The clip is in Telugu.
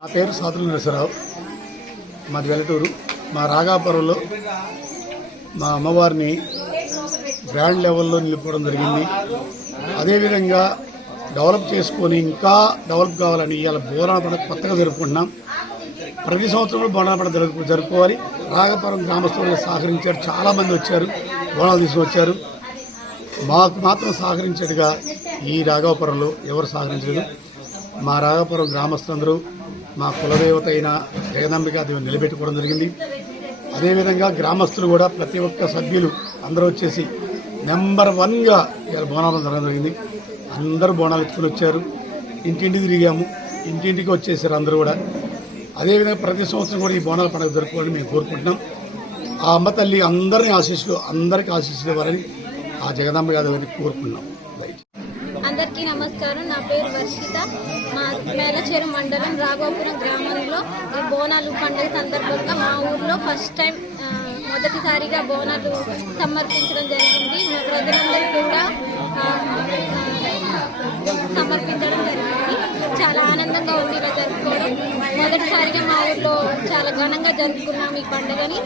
నా పేరు సాతుల నరసరావు, మాది వెల్లటూరు. మా రాగాపురంలో మా అమ్మవారిని గ్రాండ్ లెవెల్లో నిలుపుకోవడం జరిగింది. అదేవిధంగా డెవలప్ చేసుకొని ఇంకా డెవలప్ కావాలని ఇవాళ బోనాల పండుగ కొత్తగా జరుపుకుంటున్నాం. ప్రతి సంవత్సరం బోనాల పండుగ జరుపుకోవాలి. రాగాపురం గ్రామస్తులు సహకరించారు, చాలామంది వచ్చారు, బోనాలు తీసుకొచ్చారు. మాకు మాత్రం సహకరించేట్టుగా ఈ రాఘవపురంలో ఎవరు సహకరించలేదు. మా రాఘవపురం గ్రామస్తులందరూ మా కులదేవత అయిన జగదాంబికా దేవిని నిలబెట్టుకోవడం జరిగింది. అదేవిధంగా గ్రామస్తులు కూడా ప్రతి ఒక్క సభ్యులు అందరూ వచ్చేసి నెంబర్ 1గా ఇలా బోనాలు జరగడం జరిగింది. అందరూ బోనాలు ఎత్తుకుని వచ్చారు. ఇంటింటికి తిరిగాము, ఇంటింటికి వచ్చేసారు అందరూ కూడా. అదేవిధంగా ప్రతి సంవత్సరం కూడా ఈ బోనాల పండుగ జరుపుకోవాలని మేము కోరుకుంటున్నాం. ఆ అమ్మ తల్లి అందరికీ ఆశీస్సులు ఇవ్వాలని ఆ జగదాంబ గారిని కోరుకున్నాం. అందరికీ నమస్కారం. నా పేరు వర్షిత. మా మేలచేరు మండలం రాఘవపురం గ్రామంలో ఈ బోనాలు పండుగ సందర్భంగా మా ఊర్లో ఫస్ట్ టైం మొదటిసారిగా బోనాలు సమర్పించడం జరిగింది. మా ప్రజలందరూ కూడా సమర్పించడం జరిగింది. చాలా ఆనందంగా ఉంది ఇలా జరుపుకోవడం. మొదటిసారిగా మా ఊర్లో చాలా ఘనంగా జరుపుకున్నాం ఈ పండుగని.